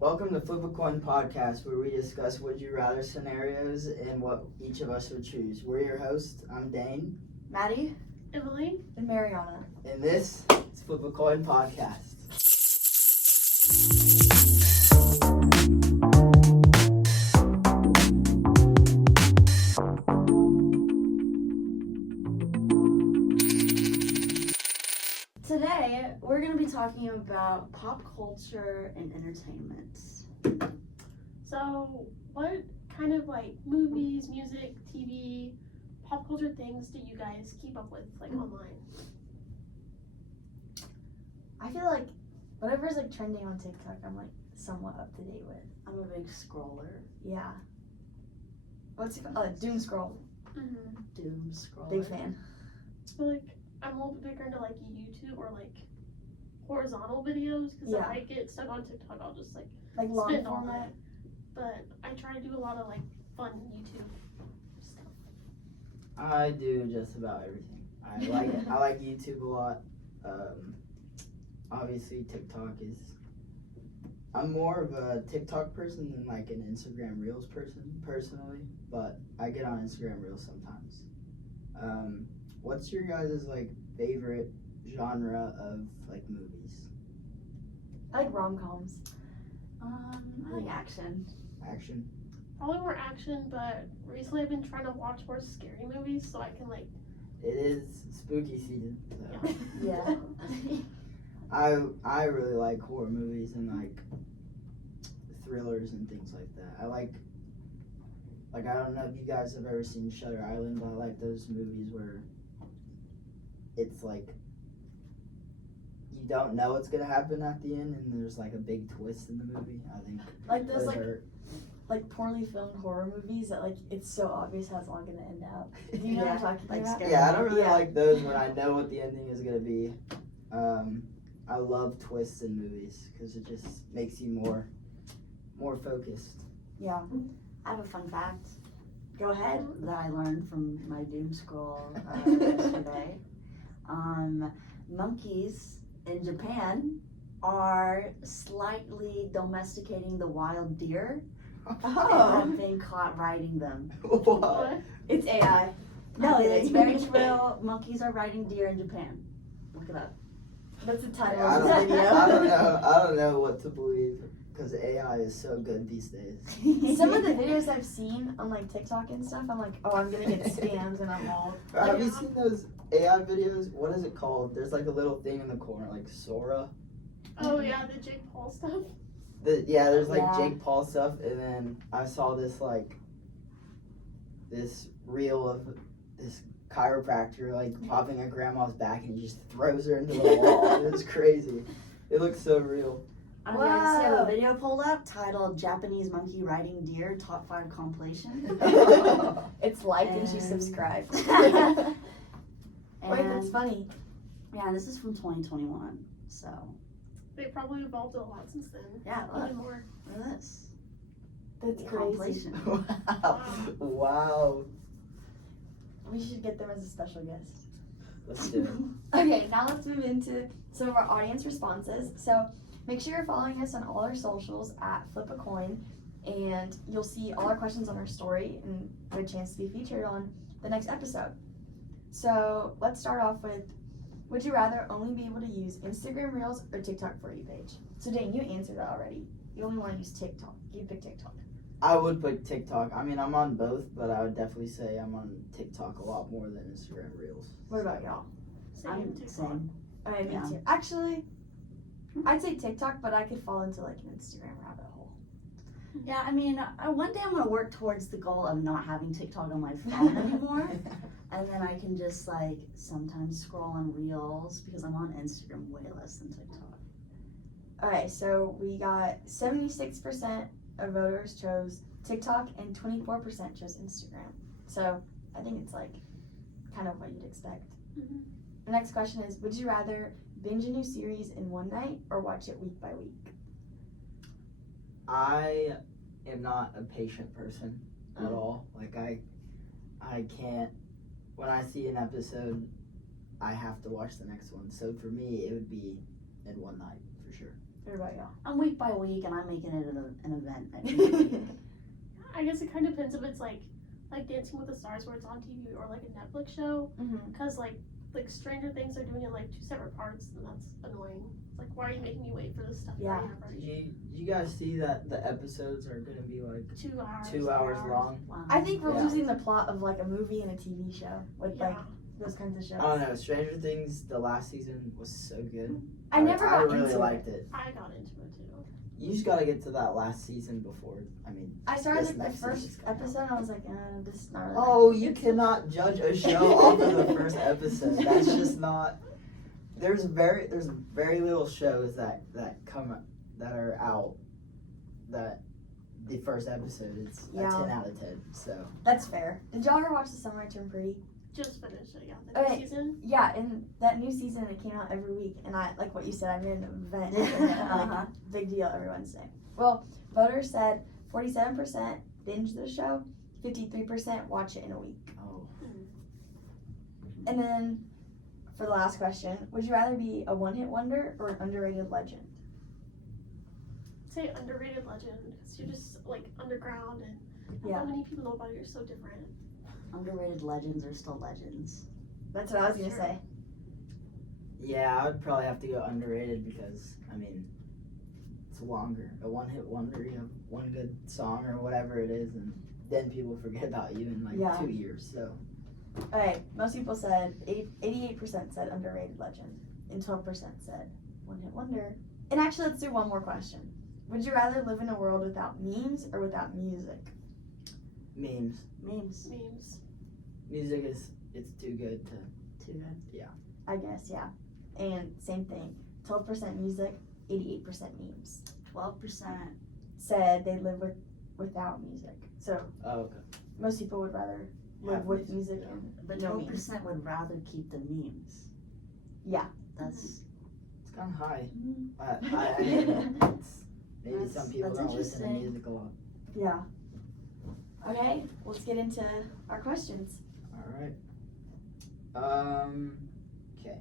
Welcome to Flip a Coin Podcast, where we discuss would you rather scenarios and what each of us would choose. We're your hosts. I'm Dane. Maddie, Emily, and Mariana. And this is Flip a Coin Podcast. Today, we're going to be talking about pop culture and entertainment. so what kind of like movies, music, TV, pop culture things do you guys keep up with like online? I feel like whatever's like trending on TikTok, I'm like somewhat up to date with. I'm a big scroller. Yeah. What's it called? Doom scroll. Mm-hmm. Doom scroller. Big fan. I feel like I'm a little bit bigger into like YouTube or like horizontal videos because Yeah. if I get stuck on TikTok, I'll just like Like long spend all format. night. But I try to do a lot of like fun YouTube stuff. I do just about everything. I like YouTube a lot. Obviously, TikTok is. I'm more of a TikTok person than like an Instagram Reels person personally, but I get on Instagram Reels sometimes. What's your guys' like favorite genre of like movies? I like rom-coms. I like action. Action? Probably more action, but recently I've been trying to watch more scary movies so I can like. It is spooky season, so Yeah. I really like horror movies and like thrillers and things like that. I don't know if you guys have ever seen Shutter Island, but I like those movies where it's like you don't know what's gonna happen at the end and there's like a big twist in the movie. I think Like those really like poorly filmed horror movies that like it's so obvious how it's all gonna end up. Do you know what I'm talking Like about? scary. Yeah, I don't really Yeah. like those when I know what the ending is gonna be. I love twists in movies because it just makes you more focused. Yeah. I have a fun fact Go ahead. that I learned from my doom scroll yesterday. Monkeys in Japan are slightly domesticating the wild deer and Oh, have been caught riding them. What? it's AI. No, I'm it's kidding. very real. Monkeys are riding deer in Japan. Look it up. That's the title I of the don't, video. I don't know what to believe because AI is so good these days. Some of the videos I've seen on like TikTok and stuff, I'm like, oh, I'm gonna get scammed and I'm all. Have you seen those AI videos? What is it called? There's like a little thing in the corner, like Sora. Oh yeah, the Jake Paul stuff. There's like Yeah. Jake Paul stuff, and then I saw this reel of this chiropractor like popping a grandma's back, and he just throws her into the wall. It was crazy. It looked so real. I don't know if you guys see Whoa. a video pulled up titled "Japanese Monkey Riding Deer Top 5 Compilation." It's like and she And- subscribed. And Wait, that's funny. yeah, this is from 2021. So They probably evolved a lot since then. yeah, look, Even more. look at this. That's The crazy. compilation. Wow. We should get them as a special guest. Let's do it. Okay, now let's move into some of our audience responses. So make sure you're following us on all our socials at Flip a Coin, and you'll see all our questions on our story and have a chance to be featured on the next episode. So let's start off with, would you rather only be able to use Instagram Reels or TikTok For You page? So Dane, you answered that already. You only want to use TikTok. You pick TikTok. I would put TikTok. I mean, I'm on both, but I would definitely say I'm on TikTok a lot more than Instagram Reels. What about y'all? Same I'm TikTok. same. Okay, me Yeah. too. Actually, I'd say TikTok, but I could fall into like an Instagram rabbit hole. Yeah, I mean, one day I'm gonna work towards the goal of not having TikTok on my phone anymore, and then I can just like sometimes scroll on Reels because I'm on Instagram way less than TikTok. Okay, so we got 76% of voters chose TikTok and 24% chose Instagram. So I think it's like kind of what you'd expect. Mhm. The next question is, would you rather binge a new series in one night or watch it week by week? I am not a patient person at all. Like I can't. When I see an episode, I have to watch the next one. So for me, it would be in one night for sure. What about y'all? I'm week by week, and I'm making it an event. At TV. I guess it kind of depends if it's like Dancing with the Stars where it's on TV or like a Netflix show. Mhm. Because like Stranger Things are doing it like 2 separate parts, and that's annoying. It's like, why are you making me wait for this stuff? Yeah. That I have already? Did you guys see that the episodes are gonna be like 2 hours. 2 hours long? Wow. I think we're Yeah. losing the plot of like a movie and a TV show with Yeah. like those kinds of shows. I don't know. Stranger Things, the last season was so good. I never I got really into liked it. it. I got into it too. You just gotta get to that last season before. I mean, I started This like the next season's first coming out. episode and I was like, this is not really. oh, you cannot judge a show off of the first episode. That's just not. There's very little shows that come that are out that the first episode is a Yeah. 10 out of 10. So That's fair. Did y'all ever watch The Summer I Turned Pretty? Just finished it, yeah. The new Okay. season. Yeah, and that new season it came out every week, and I like what you said. I made an event, Uh-huh. like, big deal every Wednesday. Well, voters said 47% binge the show, 53% watch it in a week. oh, And then for the last question, would you rather be a one-hit wonder or an underrated legend? I'd say underrated legend because you're just like underground and Yeah. not many people know about it. You're so different. Underrated legends are still legends. That's what I was gonna Sure. say. yeah, I would probably have to go underrated because I mean, it's longer. A one-hit wonder, you have one good song or whatever it is, and then people forget about you in like Yeah. 2 years. So Okay, most people said 88% said underrated legend, and 12% said one-hit wonder. And actually, let's do one more question. Would you rather live in a world without memes or without music? memes, Memes. Memes. music it's too good to. Too good. I guess, yeah. And same thing. 12% music, 88% memes. 12%. Said they live without music. So Oh, okay. most people would rather live Have with music yeah. and But no 12% would rather keep the memes. Yeah. That's It's kind of high. Mhm. I mean, it's, maybe That's- some people that's don't listen to interesting. music a lot. Yeah. Okay, let's get into our questions. All right. Okay.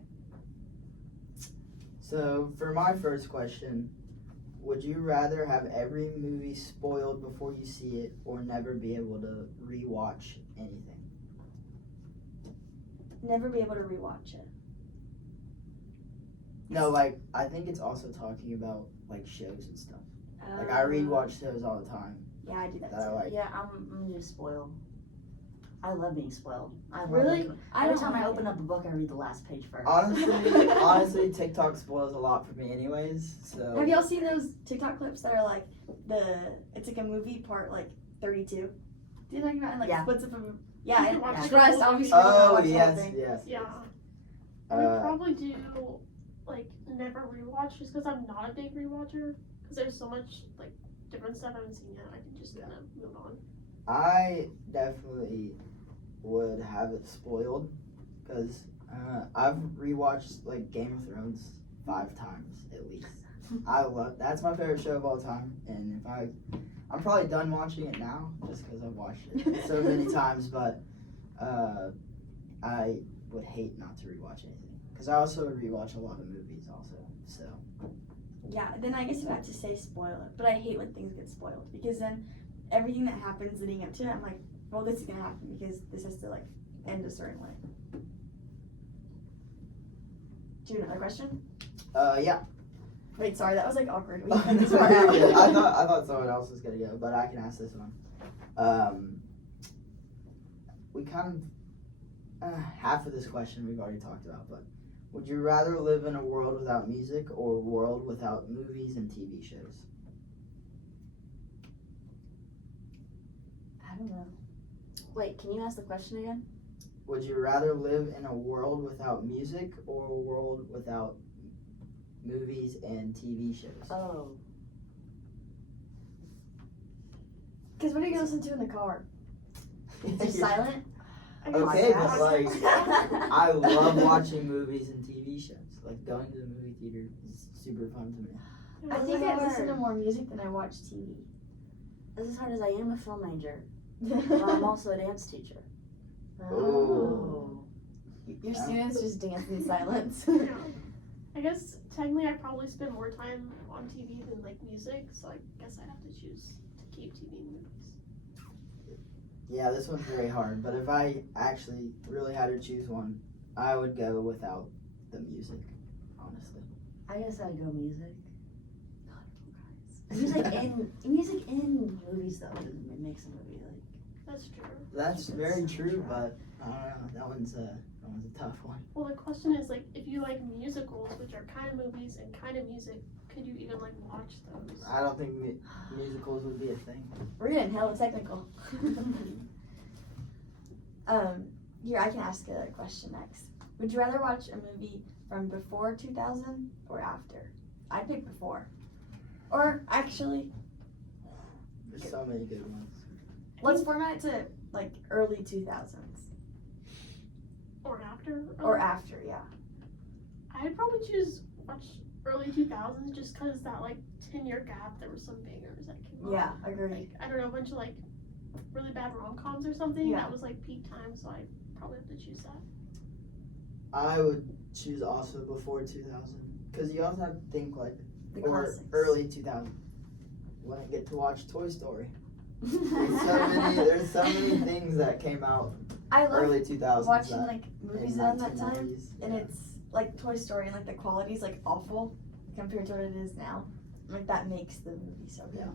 So for my first question, would you rather have every movie spoiled before you see it, or never be able to rewatch anything? Never be able to rewatch it. No, like I think it's also talking about like shows and stuff. Like I rewatch shows all the time Yeah, I do that that I too. like. Yeah, I'm just spoiled. I love being spoiled. I love Really? it. I Every don't time I like open it. up a book, I read the last page first. Honestly, TikTok spoils a lot for me, anyways. So Have y'all seen those TikTok clips that are like it's like a movie part like 32? Do you know what I'm talking about? And like Yeah. splits up a You yeah, can and watch yeah. the trust whole obviously. movie. we're gonna Oh watch the whole yes, thing. yes. Yeah. yes. I would Uh, probably do like never rewatch just because I'm not a big rewatcher. Because there's so much like different stuff I haven't seen yet. I can just kind of move on. I definitely would have it spoiled because I've rewatched like Game of Thrones 5 times at least. That's my favorite show of all time, and I'm probably done watching it now just because I've watched it so many times. But I would hate not to rewatch anything because I also rewatch a lot of movies also. So Yeah, then I guess you have to say spoil it. But I hate when things get spoiled because then everything that happens leading up to it, I'm like, well, this is gonna happen because this has to like end a certain way. Do you have another question? yeah. Wait, sorry, that was like awkward. We I cut this part out. thought someone else was gonna go, but I can ask this one. We kind of half of this question we've already talked about, but would you rather live in a world without music or a world without movies and TV shows? I don't know. Wait, can you ask the question again? Would you rather live in a world without music or a world without movies and TV shows? Oh. Because what do you listen to in the car? Just silent? I guess Okay, that's- but like I love watching movies and TV shows. Like going to the movie theater is super fun to me. I think I listen to more music than I watch TV. This is hard as I am a film major, but I'm also a dance teacher. Oh. Your students just dance in silence. Yeah. I guess technically I probably spend more time on TV than like music, so I guess I'd have to choose to keep TV and movies. Yeah, this one's very hard, but if I actually really had to choose one, I would go without the music, honestly. I guess I'd go music. Music in movies though makes a movie like. That's true. That's That's very true, true. but I don't know. That one's a tough one. Well, the question is like, if you like musicals, which are kind of movies and kind of music, could you even like watch those? I don't think musicals would be a thing. We're getting hella technical. Here, I can ask a question next. Would you rather watch a movie from before 2000 or after? I'd pick before. Or actually, There's so many good ones. let's format it to like early 2000s Or after? or after, yeah. I'd probably choose watch early 2000s just because that like 10-year gap, there were some bangers that came out. Yeah, agreed. Like, I don't know, a bunch of like really bad rom-coms or something. Yeah. That was like peak time, so I probably have to choose that. I would choose also before 2000 because you also have to think like The or classics. early 2000. Wouldn't get to watch Toy Story. There's so many things that came out I love early 2000s. watching that like movies in around that time, 1990s, and yeah. it's like Toy Story, and like the quality's like awful compared to what it is now. Like that makes the movie so good.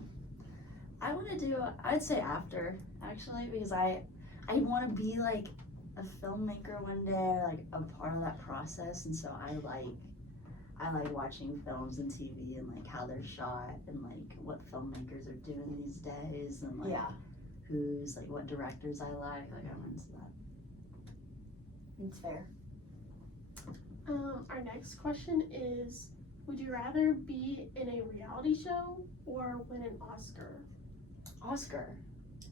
I'd say after actually because I want to be like a filmmaker one day, like a part of that process, and so I like watching films and TV and like how they're shot and like what filmmakers are doing these days and like Yeah, who's like what directors I like I'm into that. it's fair. Our next question is, would you rather be in a reality show or win an Oscar? Oscar.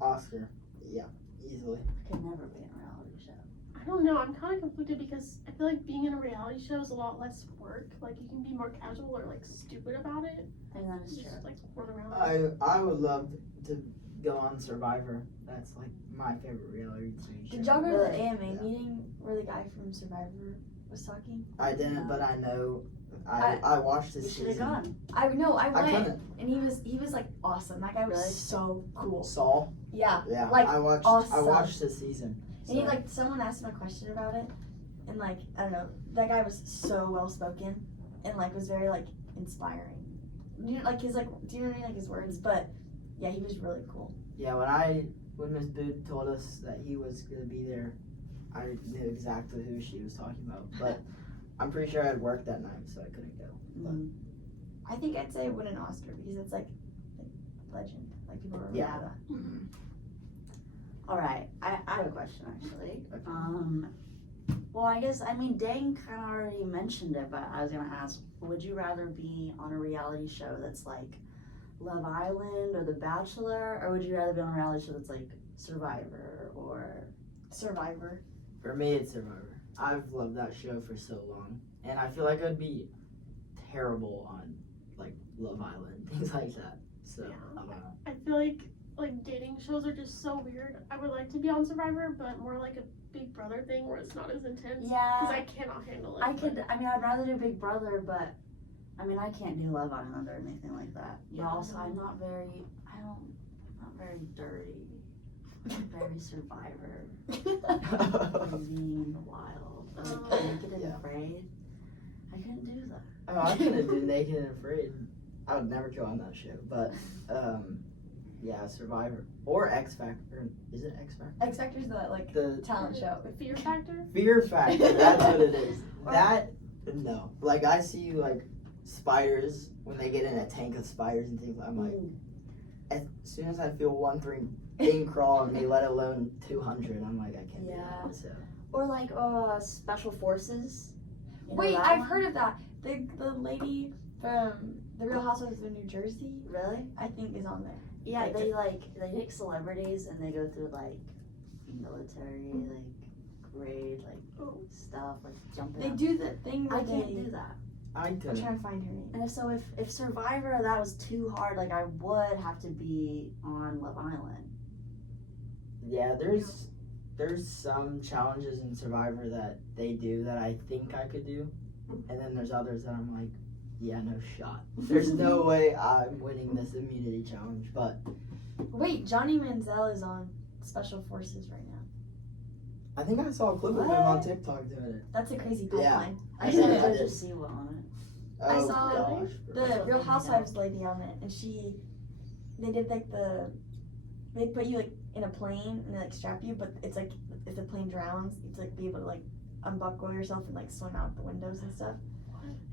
Oscar. Yeah, easily. I could never be in a reality show. I don't know, I'm kind of conflicted because I feel like being in a reality show is a lot less work. Like, you can be more casual or like stupid about it. I think that is Just true. like run around. I would love to go on Survivor. That's like my favorite reality TV show. Did y'all go to the Really? AMA Yeah. meeting where the guy from Survivor was talking? I didn't, but I know. I watched You this should have season. gone. I I went, couldn't. and he was like awesome. That guy was Really? so cool. Saul. Yeah, Yeah, Like, I watched. awesome. I watched this season. and he so- like someone asked him a question about it, and like I don't know, that guy was so well spoken, and like was very like inspiring. You know, like his like, do you know what I mean, like his words? But yeah, he was really cool. Yeah, when Miss Booth told us that he was gonna be there, I knew exactly who she was talking about. But I'm pretty sure I had work that night, so I couldn't go. Mm. I think I'd say win an Oscar because it's like legend. Like people remember Yeah. that. All right, I have a question actually. Okay. Well, I guess Dane kind of already mentioned it, but I was gonna ask: would you rather be on a reality show that's like Love Island or The Bachelor, or would you rather be on a reality show that's like Survivor or? Survivor. For me, it's Survivor. I've loved that show for so long, and I feel like I'd be terrible on like Love Island, things like that. So Yeah. I don't know. I feel like dating shows are just so weird. I would like to be on Survivor, but more like a Big Brother thing where it's not as intense. Because Yeah, I cannot handle it. I could. I'd rather do Big Brother, but I can't do Love Island or anything like that. But Yeah. also, I'm not very dirty. I'm very Survivor. Being wild, like Naked and Yeah. Afraid. I couldn't do that. Oh, I couldn't do Naked and Afraid. I would never go on that show. But yeah, Survivor or X Factor. Is it X Factor? X Factor's the like The talent show. Fear Factor? Fear Factor. That's what it is. That no. Like I see like spiders when they get in a tank of spiders and things. I'm like, as soon as I feel one thing crawl on me, let alone 200, I'm like, I can't do Yeah. that. So Or like Special Forces. You know Wait, that I've one? heard of that. The lady from The Real Housewives of New Jersey, Really? I think, is on there. Yeah, Like- they take celebrities and they go through like military grade stuff like jumping. They up. do the thing I where can't they. do that. I I'm couldn't. trying to find her name. And so if Survivor that was too hard, like I would have to be on Love Island. Yeah, there's some challenges in Survivor that they do that I think I could do, And then there's others that I'm like, yeah, no shot. There's no way I'm winning this immunity challenge. But Wait, Johnny Manziel is on Special Forces right now. I think I saw a clip of him on TikTok doing it. That's a crazy Yeah. pipeline. I Yeah, saw I Judge did. Siwa on it. I Oh, saw gosh, bro. The Real Housewives lady on it, and they did like they put you like in a plane and they like strap you, but it's like if the plane drowns, you have to like be able to like unbuckle yourself and like swim out the windows and stuff.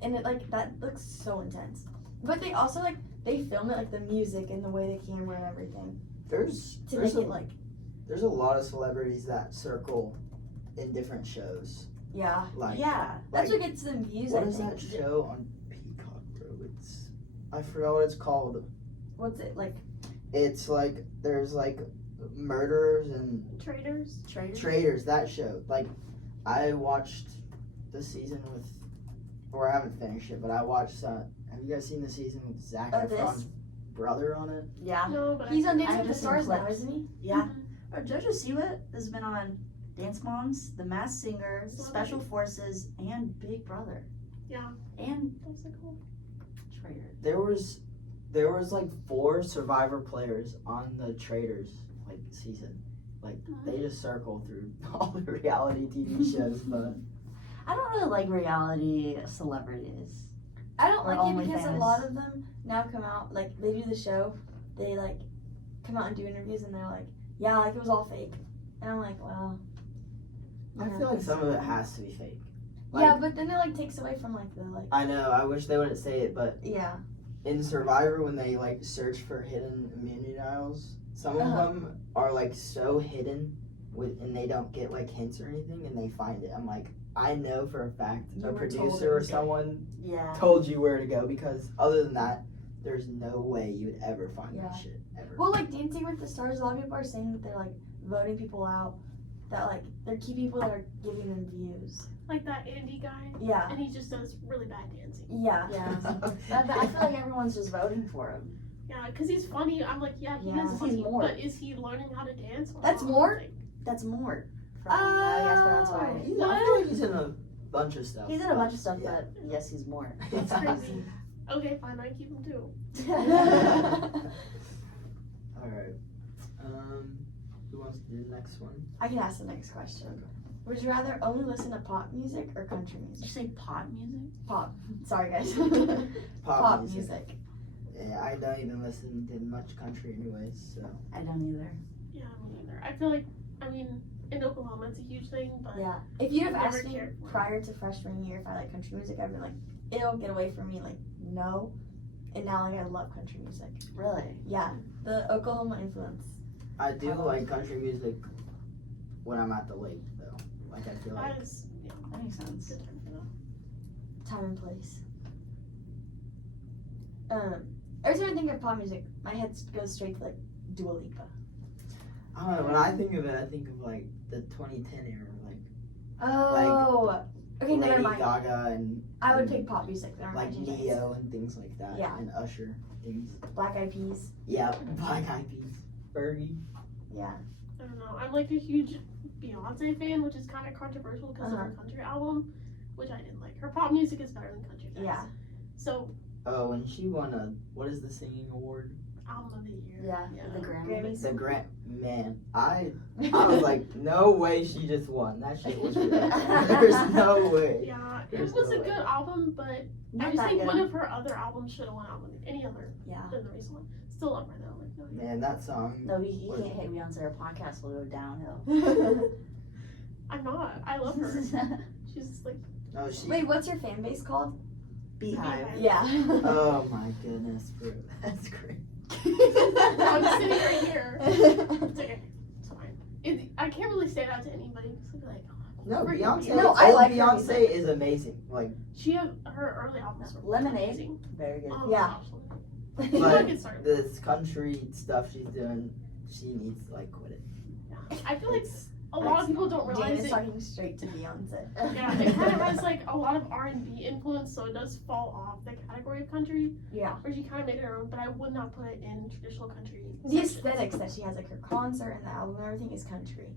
And it like that looks so intense. But they also like they film it like the music and the way the camera and everything There's to there's make a, it like there's a lot of celebrities that circle in different shows. yeah. Like Yeah. That's like, what gets them views. what I is think. that show on Peacock, bro? It's I forgot what it's called. What's it like? It's like there's like murderers and Traders. traitors. That show. Like I watched the season with, or I haven't finished it, but I watched. Have you guys seen the season with Zac Oh, this? Efron's brother on it? Yeah. No, but He's on I Dancing with the just seen Stars now, clips. isn't he? Yeah. Judge Siwa has been on Dance Moms, The Masked Singer, Celebrity. Special Forces, and Big Brother. Yeah. And What's it called? Traitor. There was like 4 Survivor players on the Traitors like season. Like they just circle through all the reality TV shows, but I don't really like reality celebrities. I don't Or like it because a OnlyFans. lot of them now come out like they do the show, they like come out and do interviews and they're like, yeah, like it was all fake, and I'm like, well, I feel like some of it has to be fake. yeah, Like, but then it like takes away from like the like I know. I wish they wouldn't say it, but yeah in Survivor, when they like search for hidden immunity aisles, some of Uh-huh. them are like so hidden and they don't get like hints or anything, and they find it. I'm like, I know for a fact You a were told it producer or was there. someone Yeah. told you where to go, because other than that, there's no way you would ever find Yeah. that shit ever. Well, like Dancing with the Stars, a lot of people are saying that they're like voting people out, that like they're keeping people that are giving them views. Like that Andy guy, Yeah, and he just does really bad dancing. yeah, Yeah. I feel like everyone's just voting for him. Yeah, because he's funny. I'm like, yeah, he Yeah. is He's funny, more. but is he learning how to dance? Or That's not? more? Like, That's more. From, I guess that's why. I feel like he's in a bunch of stuff. He's in a bunch of stuff, Yeah. but yes, he's more. That's crazy. Okay, fine, I keep him too. Alright. Who wants to do the next one? I can ask the next question. Would you rather only listen to pop music or country Did you music? say pot music? Pop. Sorry, guys. Pop music. music. Yeah, I don't even listen to much country anyways, so. I don't either. Yeah, me neither. I feel like, I mean, in Oklahoma it's a huge thing, but Yeah. If you'd have Never asked me cared for it. prior to freshman year if I like country music, I'd be like, it'll get away from me. Like, no. And now, like, I love country music. Really? Yeah. The Oklahoma influence. I do like country music when I'm at the lake, though. Like, I feel like. that is, yeah, That makes sense. good time for that. Time and place. Every time I think of pop music, my head goes straight to like Dua Lipa. I don't know, when I think of it, I think of like the 2010 era, like Oh. okay, never Lady mind. Gaga and I would pick pop music. Never like mind. change my Neo and things like that. Yeah. And Usher things. answer. Black Eyed Peas. Yeah, Black Eyed Peas. Fergie. Yeah. I don't know. I'm like a huge Beyonce fan, which is kind of controversial because of her country album, which I didn't like. Her pop music is better than country does. Yeah. So, Oh, and she won a, what is the singing award? album of the year. Yeah, the Grammy. Grammys. The Grant, man, I was like, no way she just won. That shit was real. There's no way. Yeah, There's it was no a way. good album, but I Not just that think good. one of her other albums should have won album any other Yeah. than the recent one. Still love her though. Like, no, Man, that song. No, you can't hate Beyonce. Her podcast will go downhill. I'm not. I love her. She's just like Oh, she. Wait, what's your fan base called? Beehive. Yeah. Oh my goodness, bro. That's great. I'm sitting right here. It's okay. It's fine. I can't really say that to anybody because I'll be like, oh, No, Freaking Beyonce. No, I old like her Beyonce music. is amazing. Like, she had her early albums were Lemonade. amazing. Very good. Oh, Yeah. gosh, Lemonade. But Before I get started. this country stuff she's doing, she needs to like quit it. Yeah. I feel like It's- a lot of it's people not- don't Dan realize is it. talking straight to Beyonce. Yeah, it kind of has like a lot of R&B influence, so it does fall off the category of country. Yeah. Where she kind of made it her own, but I would not put it in traditional country. The section. aesthetics that she has, like her concert and the album and everything, is country,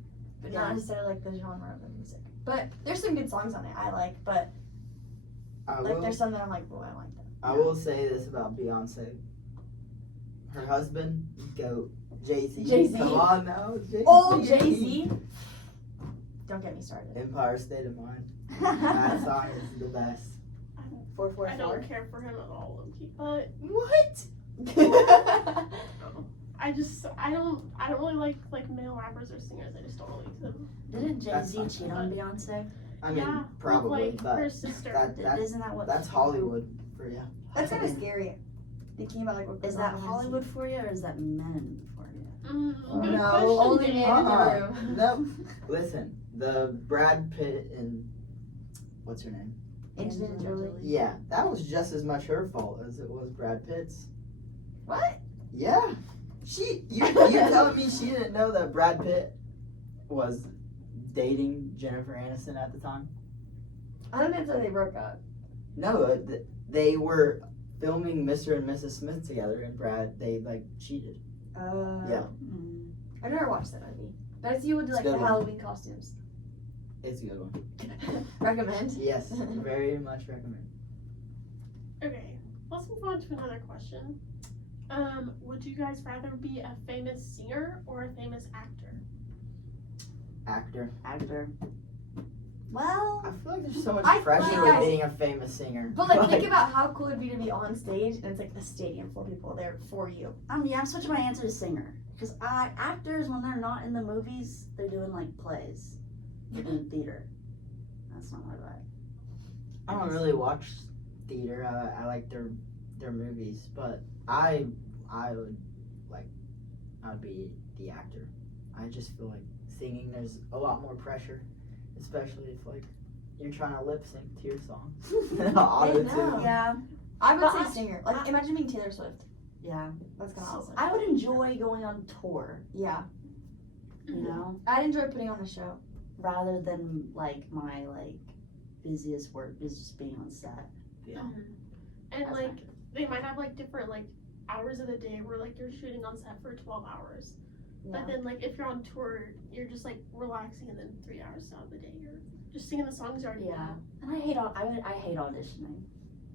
but not Yeah. necessarily like the genre of the music. But there's some good songs on it I like, but I Like will. there's some that I'm like, boy, I like that. I will say this about Beyonce. Her husband, goat, Jay-Z. Jay-Z. Come on now, Jay-Z. Oh, Jay-Z. Don't get me started. Empire State of Mind. That song is the best. I don't care for him at all, low-key. But What? I don't really like male rappers or singers. I just don't like them. Didn't Jay That's Z fine. cheat on Beyonce? I mean, Yeah, probably, with, like, but her sister. Isn't that what? that's Hollywood for you. That's kind of scary. Thinking about like what Is goes that on behind the Hollywood for you, or is that men for you? Good No, question, only Dave. men. No. Listen, the Brad Pitt and what's her name? scenes. Angelina Jolie. Yeah, that was just as much her fault as it was Brad Pitt's. What? Yeah. You telling me she didn't know that Brad Pitt was dating Jennifer Aniston at the time? I don't know if they broke up. No, they were filming Mr. and Mrs. Smith together, and they like cheated. Yeah. Mm. I've never watched that movie. But I see you would do like It's a the good one. Halloween costumes. It's a good one. Recommend. Yes, very much recommend. Okay, let's move on to another question. Would you guys rather be a famous singer or a famous actor? Actor. Actor. Well, I feel like there's so much I feel pressure like with being a famous singer. But like think about how cool it'd be to be on stage and it's like a stadium full of people there for you. I'm switching my answer to singer. Because actors, when they're not in the movies, they're doing like plays. They're doing theater. That's not my vibe. I don't really watch theater. I like their movies, but I would be the actor. I just feel like singing, there's a lot more pressure, especially if like you're trying to lip sync to your song. Auto know. tune. Yeah, I would But say I- singer. Like imagine being Taylor Swift. yeah. That's kind of awesome. I would enjoy going on tour, Yeah. you know, I'd enjoy putting on a show. rather than like my busiest work is just being on set. Yeah. And That's like they might have like different like hours of the day where like you're shooting on set for 12 hours. Yeah. But then like if you're on tour, you're just like relaxing, and then 3 hours out of the day you're just singing the songs you already Yeah. know. And I hate auditioning.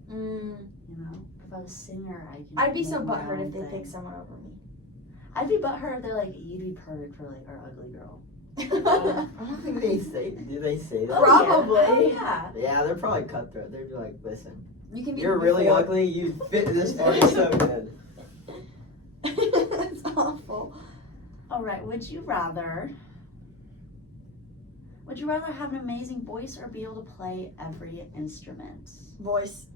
You know, if I was a singer, I can. I'd be so make my butthurt own if they thing. picked someone over me. I'd be butthurt if they're like, you'd be perfect for like our ugly girl. I don't think they say. Do they say that? Probably. Oh, yeah. Yeah, they're probably cutthroat. They'd be like, listen, You can be you're really before. ugly. You fit this party so good. It's awful. All right. Would you rather have an amazing voice or be able to play every instrument? Voice.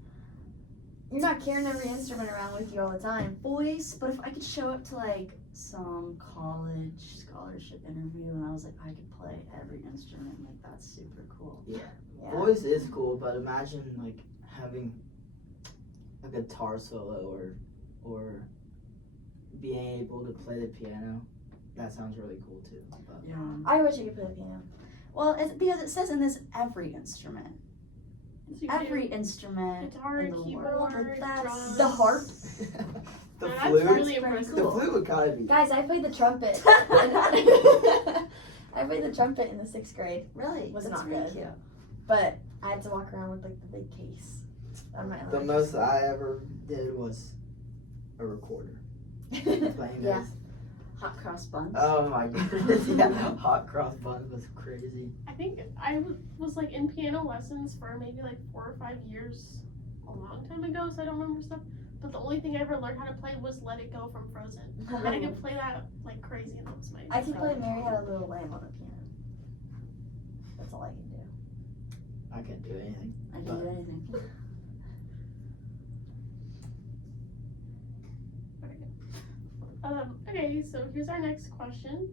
You're not carrying every instrument around with you all the time. Voice, but if I could show up to like some college scholarship interview and I was like, I could play every instrument, like that's super cool. Yeah. Yeah. Voice is cool, but imagine like having a guitar solo or being able to play the piano. That sounds really cool too. But Yeah. I wish I could play the piano. Well, it's because it says in this every instrument. So you can Every do instrument guitar, in the world. keyboard, That's drums. The harp. the That's flute. really That's very impressive. The cool. flute would kind of be. Guys, I played the trumpet. I played the trumpet in the 6th grade, Really? Was That's not really good. cute. but I had to walk around with like the big case on my The arm. most I ever did was a recorder. Playing Yeah. those. Hot cross buns. Oh my goodness. Yeah, hot cross buns was crazy. I think I was like in piano lessons for maybe like 4 or 5 years a long time ago, so I don't remember stuff. But the only thing I ever learned how to play was Let It Go from Frozen. And I could play that like crazy, and that was my I can play like, Mary Had a Little Lamb on the piano. That's all I can do. I can't do anything. I can do anything. Okay, so here's our next question.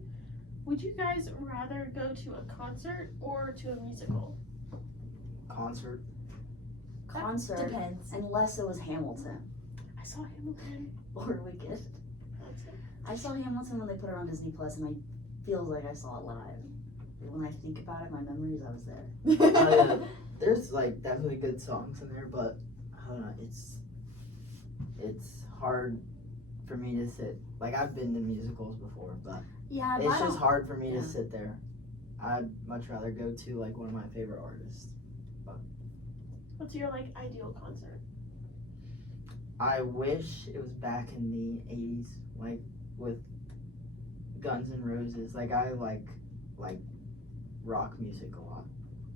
Would you guys rather go to a concert or to a musical? Concert. Concert, Depends. unless it was Hamilton I saw Hamilton. or Wicked. I saw Hamilton when they put it on Disney Plus, and I feel like I saw it live. When I think about it, my memories, I was there. There's like definitely good songs in there, but I don't know. It's hard for me to sit. Like I've been to musicals before, but Yeah, but it's I just don't- hard for me yeah. to sit there. I'd much rather go to like one of my favorite artists. What's your like ideal concert? I wish it was back in the 80s, like with Guns N' Roses. Like I like rock music a lot,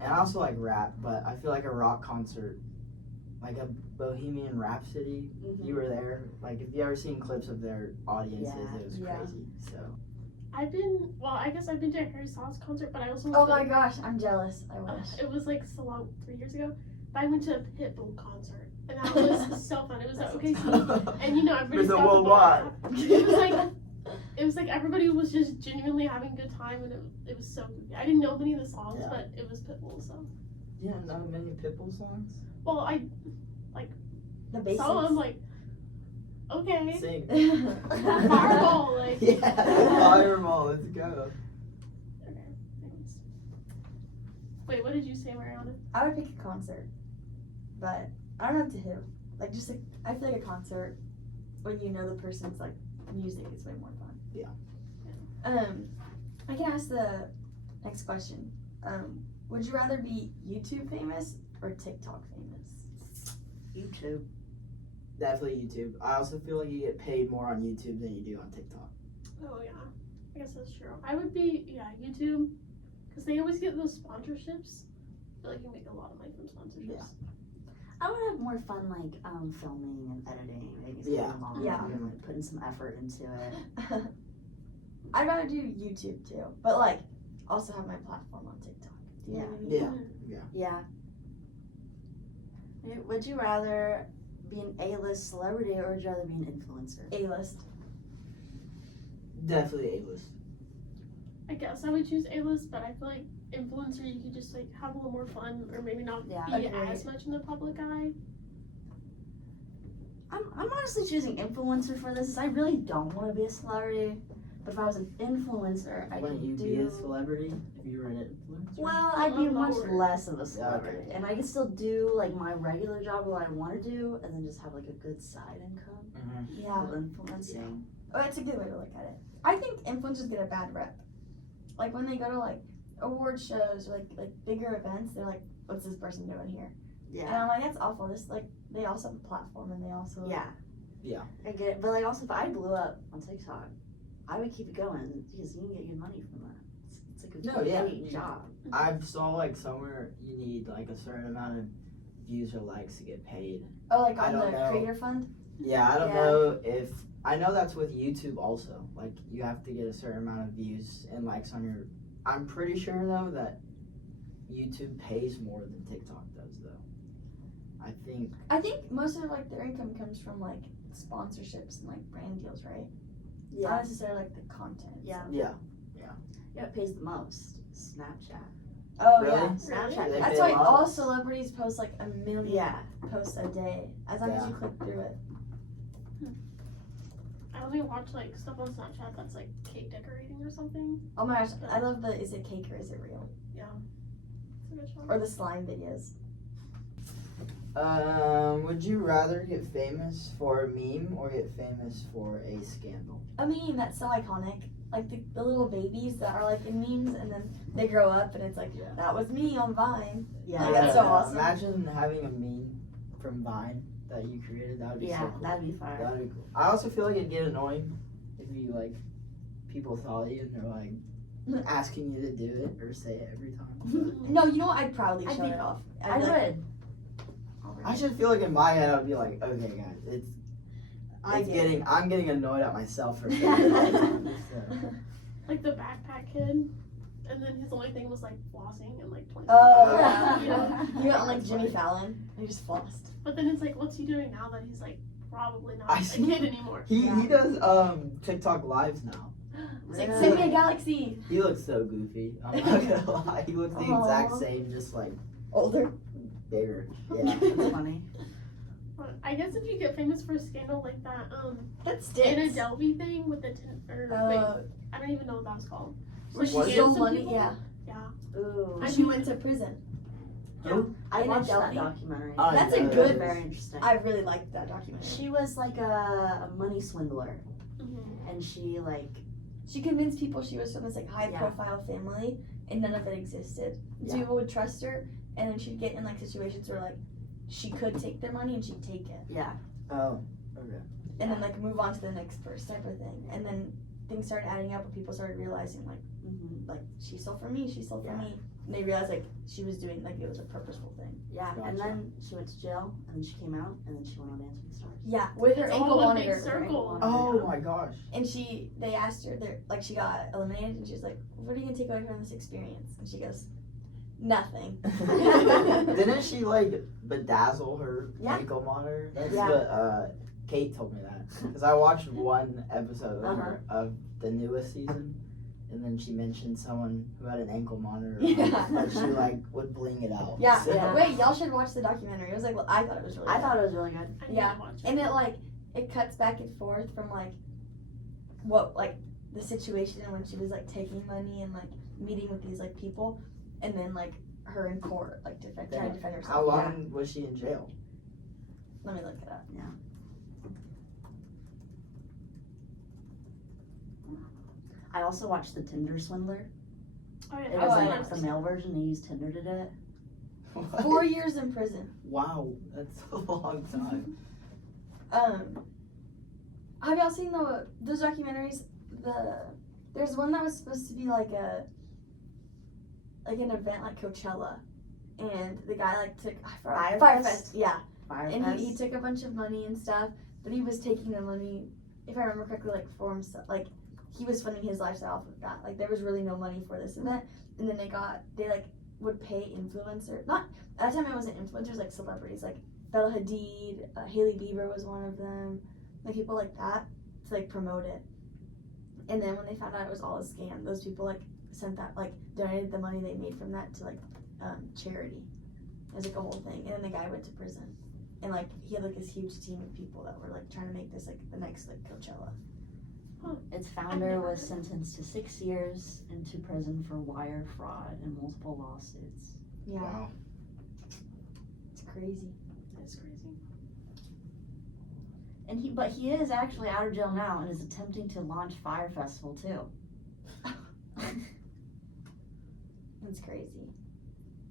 and I also like rap. But I feel like a rock concert, like a Bohemian Rhapsody. You were there. Like if you ever seen clips of their audiences, it was Yeah. crazy. So I guess I've been to a Harry Styles concert, but I also Oh went my to, gosh, I'm jealous. I wish. it was like so long, 3 years ago. But I went to a Pitbull concert, and that was so fun. It was at OKC, and you know everybody's Mr. got the ball. Worldwide. It was like everybody was just genuinely having a good time, and it was so goofy. I didn't know many of the songs, Yeah. but it was Pitbull, so. Yeah, not many Pitbull songs. Well, I The basics. saw him like, okay, Sing. Fireball, like. Yeah, Fireball. Let's go. Okay, thanks. Wait, what did you say, Mariana? I would pick a concert, but I don't know to who. Like just like I feel like a concert when you know the person's like music is way more fun. Yeah. I can ask the next question. Would you rather be YouTube famous or TikTok famous? YouTube. Definitely YouTube. I also feel like you get paid more on YouTube than you do on TikTok. Oh yeah, I guess that's true. I would be YouTube, because they always get those sponsorships. I feel like you make a lot of money from sponsorships. Yeah. I would have more fun like filming and editing, maybe Yeah. something long, Yeah. and like putting some effort into it. I'd rather do YouTube too, but like also have my platform on TikTok. Do you know what I mean? Yeah. Yeah. Would you rather be an A-list celebrity or would you rather be an influencer? A-list. Definitely A-list. I guess I would choose A-list, but I feel like influencer, you could just like have a little more fun, or maybe not Yeah. be Agreed. as much in the public eye. I'm honestly choosing influencer for this. I really don't want to be a celebrity, but if I was an influencer, I Wouldn't could you do. be a celebrity if you were an influencer? Well, I'd be much Lower. less of a celebrity, okay. and I could still do like my regular job, what I want to do, and then just have like a good side income Yeah. of influencing. Oh, it's a good way to look at it. I think influencers get a bad rep. Like when they go to like award shows or like bigger events, they're like, "What's this person doing here?" And Yeah, I'm like, "That's awful." This like they also have a platform and they also yeah, Yeah. I get it. But like also, if I blew up on TikTok, I would keep it going because you can get good money from that. It's like a No, yeah. great job. I saw like somewhere you need like a certain amount of views or likes to get paid. Oh, like I on the don't know. creator fund. Yeah, I don't Yeah. know if I know that's with YouTube also. Like you have to get a certain amount of views and likes on your. I'm pretty sure though that YouTube pays more than TikTok does though. I think. I think most of like their income comes from like sponsorships and like brand deals, right? Not Yeah, necessarily like the content. Yeah. Yeah. yeah, it pays the most. Snapchat. Oh Really? yeah. Snapchat. They That's pay why a lot. all celebrities post like a million Yeah. posts a day, as long as Yeah. you click through it. I only watch like stuff on Snapchat that's like cake decorating or something. Oh my gosh, I love the is it cake or is it real? It's a good show. Or the slime videos. Would you rather get famous for a meme or get famous for a scandal? I mean, that's so iconic. Like the little babies that are like in memes and then they grow up and it's like, Yeah. that was me on Vine. Yeah, Like, that's so awesome. Imagine having a meme from Vine that you created. That would be yeah, so cool. that'd be fun. That'd be cool. I also feel like it'd get annoying if you like people follow you and they're like asking you to do it or say it every time. No, you know what? I'd proudly I'd show be- it off. I be like, would. I should feel like in my head I'd be like, okay guys, I'm getting annoyed at myself for saying it all the time. So. Like the backpack kid, and then his only thing was like flossing and like 20. Oh, yeah. You know? You got like That's Jimmy funny. Fallon. He just flossed. But then it's like, what's he doing now that he's like probably not I a see. kid anymore? He does TikTok lives now. It's like, Really? send me a galaxy. He looks so goofy. I'm not gonna lie. He looks the exact Aw. same, just like Older. bigger. Yeah. That's funny. But I guess if you get famous for a scandal like that, That's Anna sticks. Delvey thing with the wait, I don't even know what that was called. Where she What? stole Some money, people? yeah. Yeah. Ooh. I She mean- went to prison. Who? I Anna watched that Delvey. documentary. Oh, That's a yeah, good- that Very is. interesting. I really liked that documentary. She was like a money swindler, Mhm. and she like She convinced people she was from this like high Yeah. profile family and none of it existed. So Yeah. people would trust her and then she'd get in like situations where like she could take their money and she'd take it. Yeah. Oh, okay. And then like move on to the next person type of thing. And then things started adding up and people started realizing like she stole from me, she stole from me. And they realized like she was doing like it was a purposeful thing. Yeah. And Gotcha. then she went to jail, and then she came out, and then she went on Dancing with the Stars. Yeah, with her It's ankle all one big monitor. circle. Oh my gosh. And they asked her, like she got eliminated, and she's like, "What are you gonna take away from this experience?" And she goes, "Nothing." Didn't she like bedazzle her Yeah. ankle monitor? That's Yeah. what Kate told me that. Because I watched one episode of the newest season, and then she mentioned someone who had an ankle monitor on, Yeah. but she like would bling it out. Yeah. So- Yeah. Wait, y'all should watch the documentary. It was like, I thought it was really. I good. thought it was really good. I need Yeah. to watch it. And it like it cuts back and forth from like what like the situation when she was like taking money and like meeting with these like people, and then like her in court like trying to defend herself. How long was she in jail? Let me look it up. I also watched The Tinder Swindler. Oh, yeah, It that was was I like nice. the male version. They used Tinder to do it. 4 years in prison. Wow, that's a long time. Have y'all seen those documentaries? There's one that was supposed to be like an event like Coachella, and the guy like took Fyre Fyre Fest? Fest, yeah, Fire and Fest. he took a bunch of money and stuff, but he was taking the money, if I remember correctly, like for himself, like he was funding his lifestyle off of that. Like there was really no money for this event, and then they like would pay influencers. Not at that time it wasn't influencers, like celebrities, like Bella Hadid, Hailey Bieber was one of them, like people like that to like promote it. And then when they found out it was all a scam, those people like sent that like donated the money they made from that to like charity. It was like a whole thing, and then the guy went to prison, and like he had like this huge team of people that were like trying to make this like the next like Coachella. Its founder was sentenced to 6 years into prison for wire fraud and multiple lawsuits. Yeah, Wow. it's crazy. That's crazy. And he is actually out of jail now and is attempting to launch Fire Festival too. It's crazy.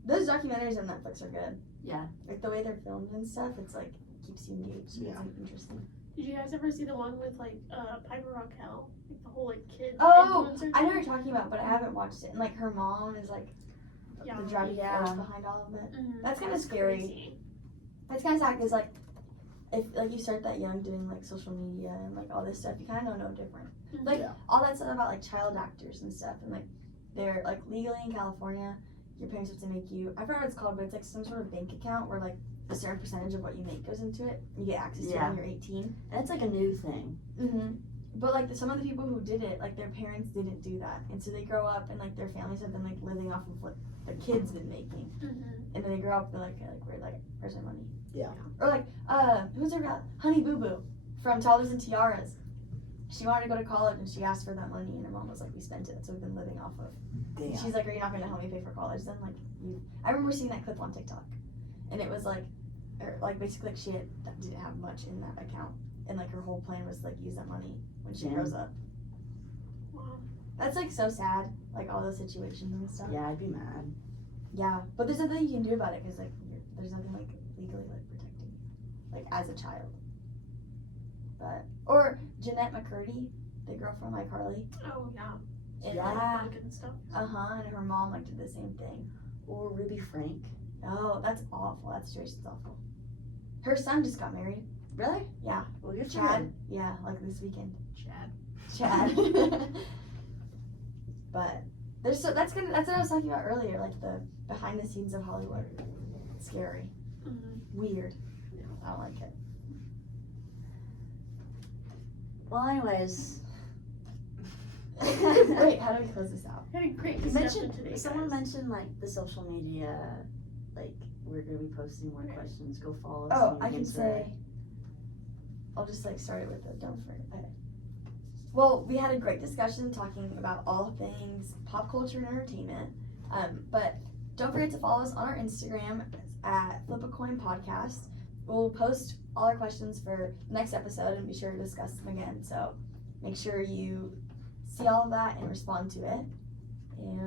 Those documentaries on Netflix are good. Yeah. Like the way they're filmed and stuff, it's like keeps you engaged. Yeah. It's like, interesting. Did you guys ever see the one with like Piper Raquel? Like the whole like kid Oh, influencer I know thing? what you're talking about, but I haven't watched it. And like her mom is like Yeah. the driving Yeah. force behind all of it. Mhm. That's kinda That's scary. crazy. It's kind of sad because like if like you start that young doing like social media and like all this stuff, you kind of know no different. Mhm. Like Yeah. all that stuff about like child actors and stuff, and like they're like legally in California, your parents have to make you. I forgot what it's called, but it's like some sort of bank account where like a certain percentage of what you make goes into it. You get access to it Yeah. when you're 18. And it's like a new thing. Mm-hmm. But like some of the people who did it, like their parents didn't do that, and so they grow up and like their families have been like living off of what the kids been making, Mhm. and then they grow up and they're where's my money? Yeah. Or like who's her guy? Honey Boo Boo from Toddlers and Tiaras. She wanted to go to college and she asked for that money, and her mom was like, "We spent it, so we've been living off of." Damn. And she's like, "Are you not going to help me pay for college?" Then like you, I remember seeing that clip on TikTok, and it was like, basically like she didn't have much in that account, and like her whole plan was to, like use that money when she Damn. grows up. Wow. That's like so sad, like all those situations and stuff. Yeah, I'd be mad. Yeah, but there's nothing you can do about it because like there's nothing like legally like protecting you, like as a child. But or Jeanette McCurdy, the girl from iCarly. Oh yeah. And, Yeah. Like, and stuff. and her mom like did the same thing. Or Ruby Frank. Oh, that's awful. That situation's awful. Her son just got married. Really? Yeah. Well, good for Chad. him. Yeah, like this weekend. Chad. Chad. But that's what I was talking about earlier, like the behind the scenes of Hollywood. It's scary. Mhm. Weird. I don't like it. Well, anyways. Wait, how do we close this out? We had a great You discussion mentioned, today, someone guys. mentioned like the social media, like we're gonna be posting more Okay. questions. Go follow us. Oh, on I can Instagram. say. I'll just like start it with the don't forget. Okay. Well, we had a great discussion talking about all things pop culture and entertainment. But don't forget to follow us on our Instagram at Flip a Coin Podcast. We'll post all our questions for next episode and be sure to discuss them again. So make sure you see all of that and respond to it. And